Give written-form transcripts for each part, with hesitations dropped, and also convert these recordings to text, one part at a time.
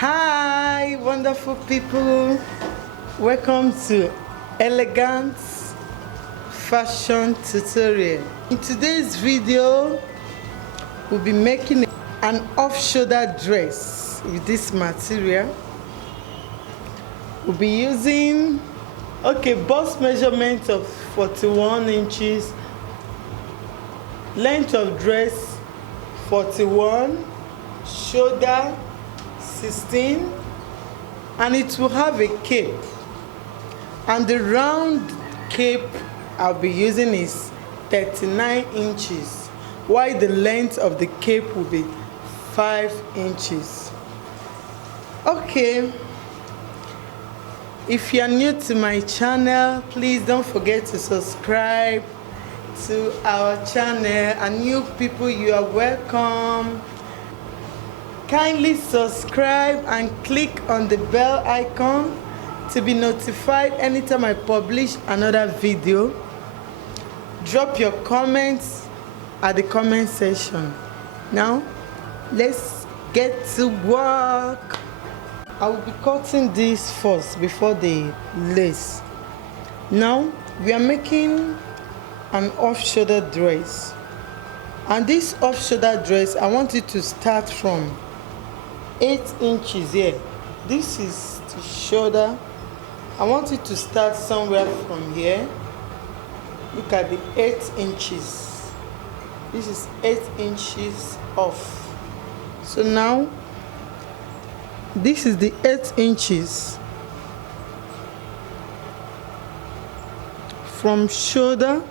Hi, wonderful people. Welcome to Elegant Fashion Tutorial. In today's video, we'll be making an off-shoulder dress with this material. We'll be using bust measurement of 41 inches, length of dress 41, shoulder 16, and it will have a cape, and the round cape I'll be using is 39 inches, while the length of the cape will be 5 inches. Okay, if you are new to my channel, please don't forget to subscribe to our channel, and new people, you are welcome. Kindly subscribe and click on the bell icon to be notified anytime I publish another video. Drop your comments at the comment section. Now let's get to work. I will be cutting this first before the lace. Now we are making an off-shoulder dress, and this off-shoulder dress, I want it to start from 8 inches here. This is the shoulder. I want it to start somewhere from here. Look at the 8 inches. This is 8 inches off. So now this is the 8 inches from shoulder.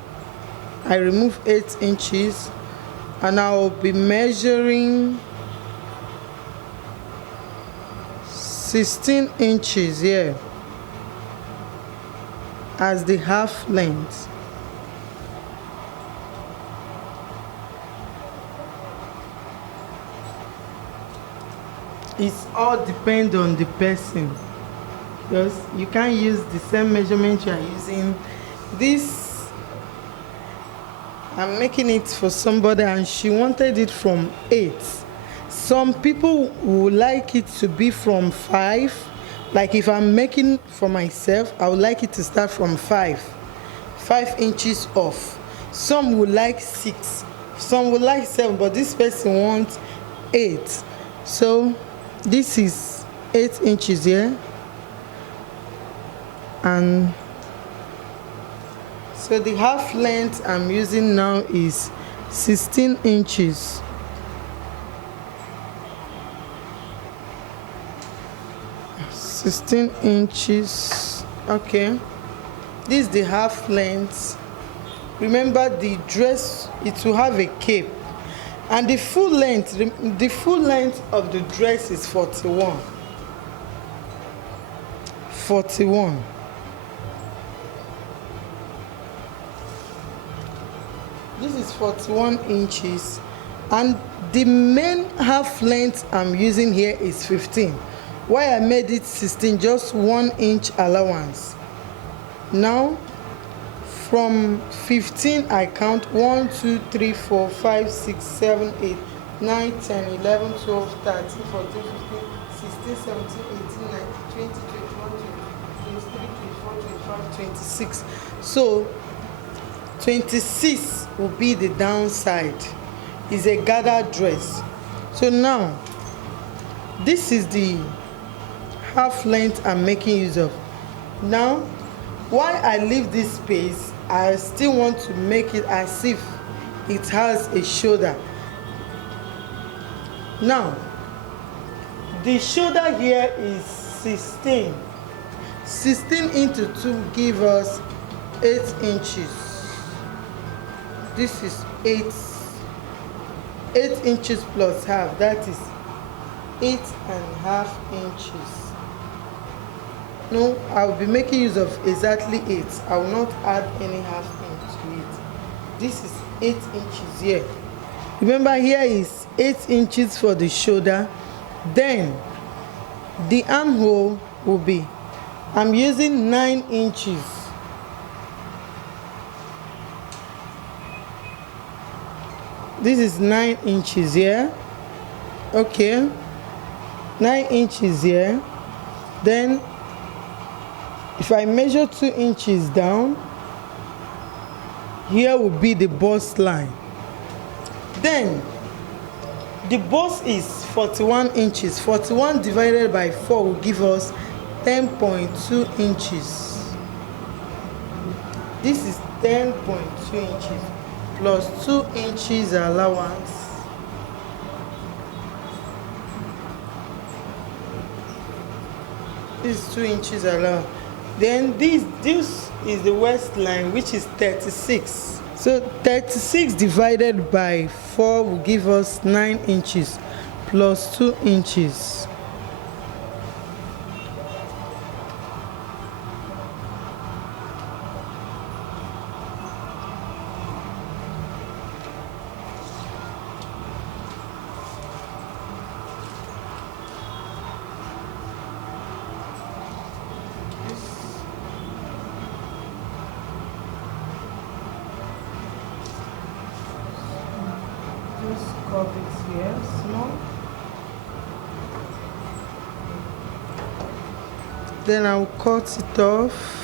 I remove 8 inches, and I will be measuring 16 inches here as the half length. It's all depend on the person, because you can't use the same measurement you are using. This, I'm making it for somebody and she wanted it from 8. Some people would like it to be from 5. Like if I'm making for myself, I would like it to start from 5 inches off. Some would like 6, some would like 7, but this person wants 8. So this is 8 inches here, and so the half length I'm using now is 16 inches. Okay, this is the half length. Remember, the dress, it will have a cape, and the full length of the dress is 41. This is 41 inches, and the main half length I'm using here is 15. Why I made it 16, just 1 inch allowance. Now from 15 I count 1, 2, 3, 4, 5, 6, 7, 8, 9, 10, 11, 12, 13, 14, 15, 16, 17, 18, 19, 20, 21, 22, 23, 24, 25, 26. So 26 will be the downside. It's a gathered dress. So now this is the half length I'm making use of. Now while I leave this space, I still want to make it as if it has a shoulder. Now the shoulder here is 16 into 2 give us 8 inches. This is 8 inches plus half, that is 8.5 inches. No, I will be making use of exactly 8. I will not add any half inch to it. This is 8 inches here. Remember, here is 8 inches for the shoulder. Then the armhole will be, I'm using 9 inches. This is 9 inches here. Okay, 9 inches here. Then if I measure 2 inches down, here will be the bust line. Then the bust is 41 inches. 41 divided by 4 will give us 10.2 inches. This is 10.2 inches plus 2 inches allowance. This is 2 inches allowance. Then this is the waistline, which is 36. So 36 divided by 4 will give us 9 inches plus 2 inches. Just curve it here small. Then I'll cut it off.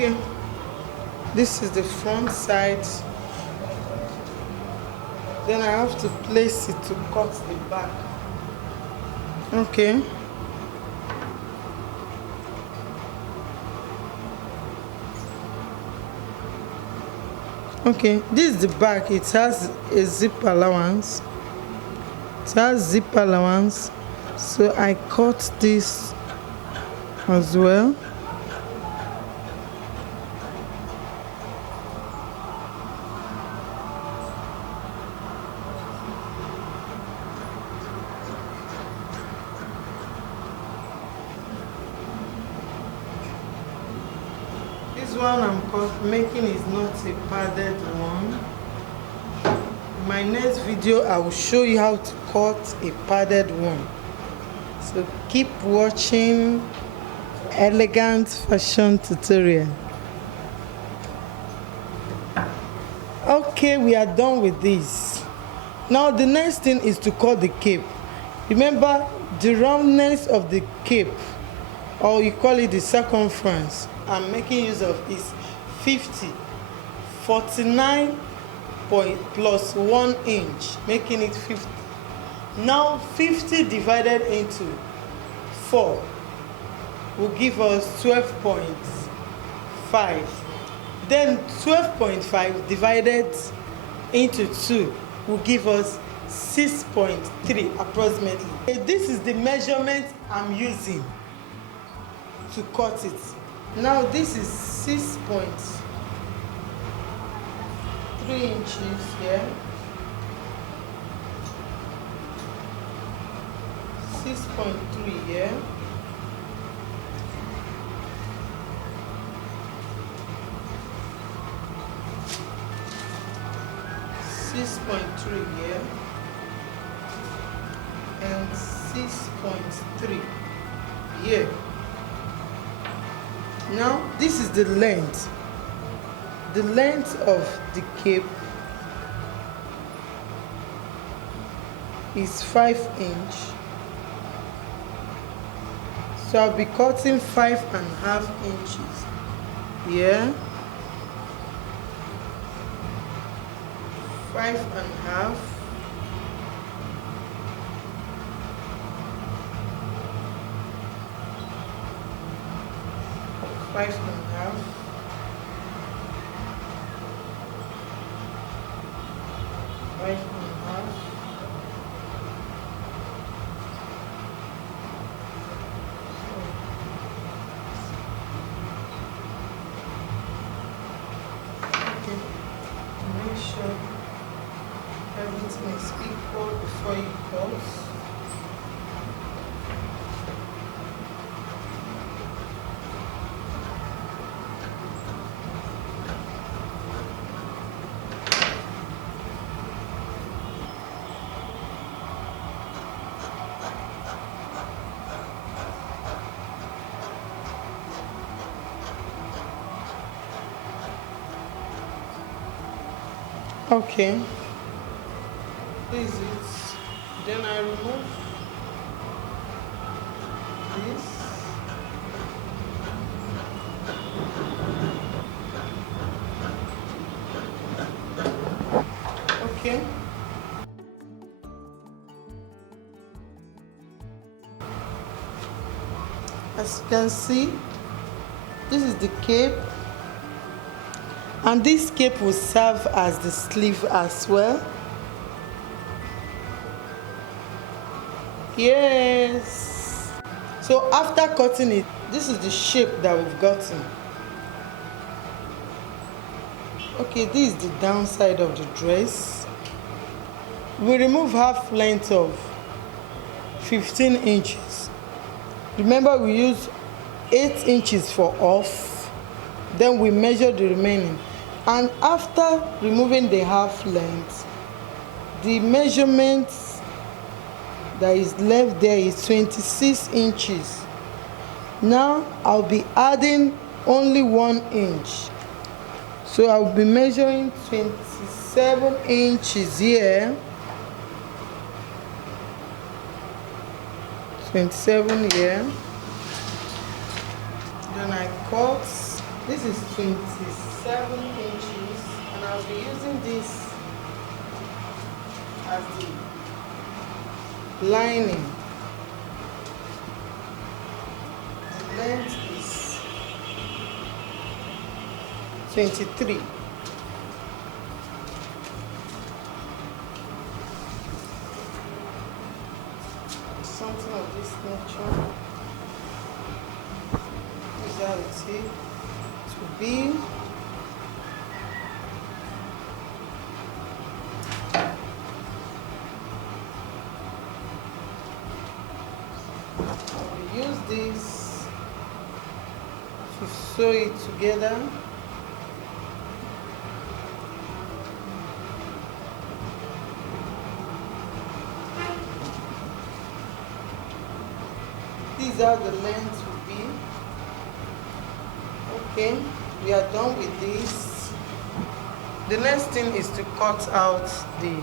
Okay, this is the front side. Then I have to place it to cut the back. Okay. Okay, this is the back. It has a zip allowance. It has zip allowance. So I cut this as well. This one I'm making is not a padded one. In my next video, I will show you how to cut a padded one. So keep watching elegant fashion tutorial. Okay, we are done with this. Now the next thing is to cut the cape. Remember, the roundness of the cape, or you call it the circumference, I'm making use of is 50. 49 plus 1 inch, making it 50. Now 50 divided into 4 will give us 12.5. Then 12.5 divided into 2 will give us 6.3 approximately. This is the measurement I'm using to cut it. Now this is 6.3 inches here. 6.3 here. Here and 6.3 here. Now this is the length. The length of the cape is 5 inch. So I'll be cutting 5.5 inches here. 5.5. 5.5. 5.5. Okay. Make sure everything is equal before you cut. Okay, this is it. Then I remove this. Okay. As you can see, this is the cape, and this cape will serve as the sleeve as well. Yes. So after cutting it, this is the shape that we've gotten. Okay, this is the downside of the dress. We remove half length of 15 inches. Remember, we use 8 inches for off, then we measure the remaining. And after removing the half length, the measurement that is left there is 26 inches. Now I'll be adding only 1 inch. So I'll be measuring 27 inches here. 27 here. Then I cut. This is 27 inches, and I'll be using this as the lining. The length is 23. Something of this nature. This is how it is to be. We use this to sew it together. These are the lengths will be. Okay, we are done with this. The next thing is to cut out the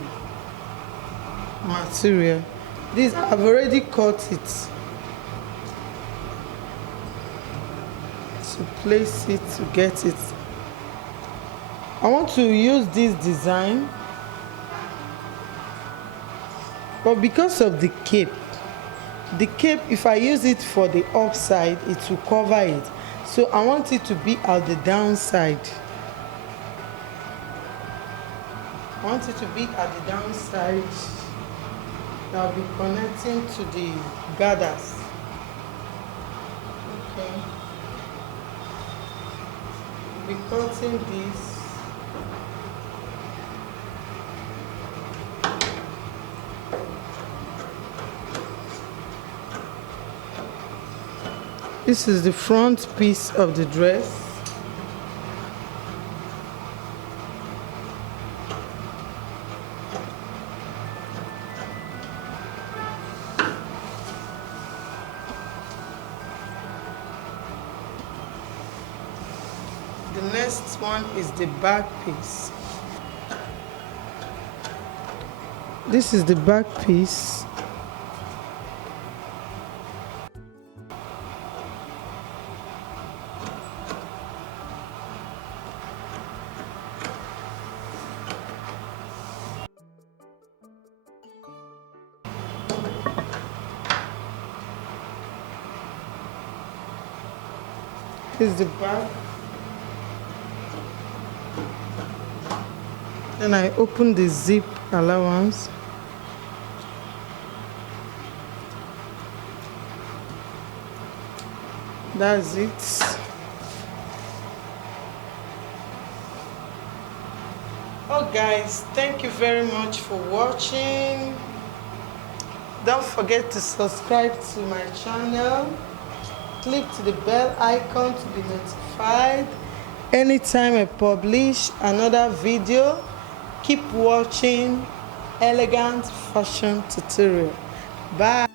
material. This, I've already cut it to place it, to get it. I want to use this design, but because of the cape, if I use it for the upside, it will cover it. So I want it to be at the downside. I want it to be at the downside. I'll be connecting to the gathers. Okay. I'll be cutting this. This is the front piece of the dress. The next one is the back piece. This is the back piece. This is the back. Then I open the zip allowance. That's it. Oh guys, thank you very much for watching. Don't forget to subscribe to my channel. Click to the bell icon to be notified anytime I publish another video. Keep watching Elegant Fashion Tutorial. Bye.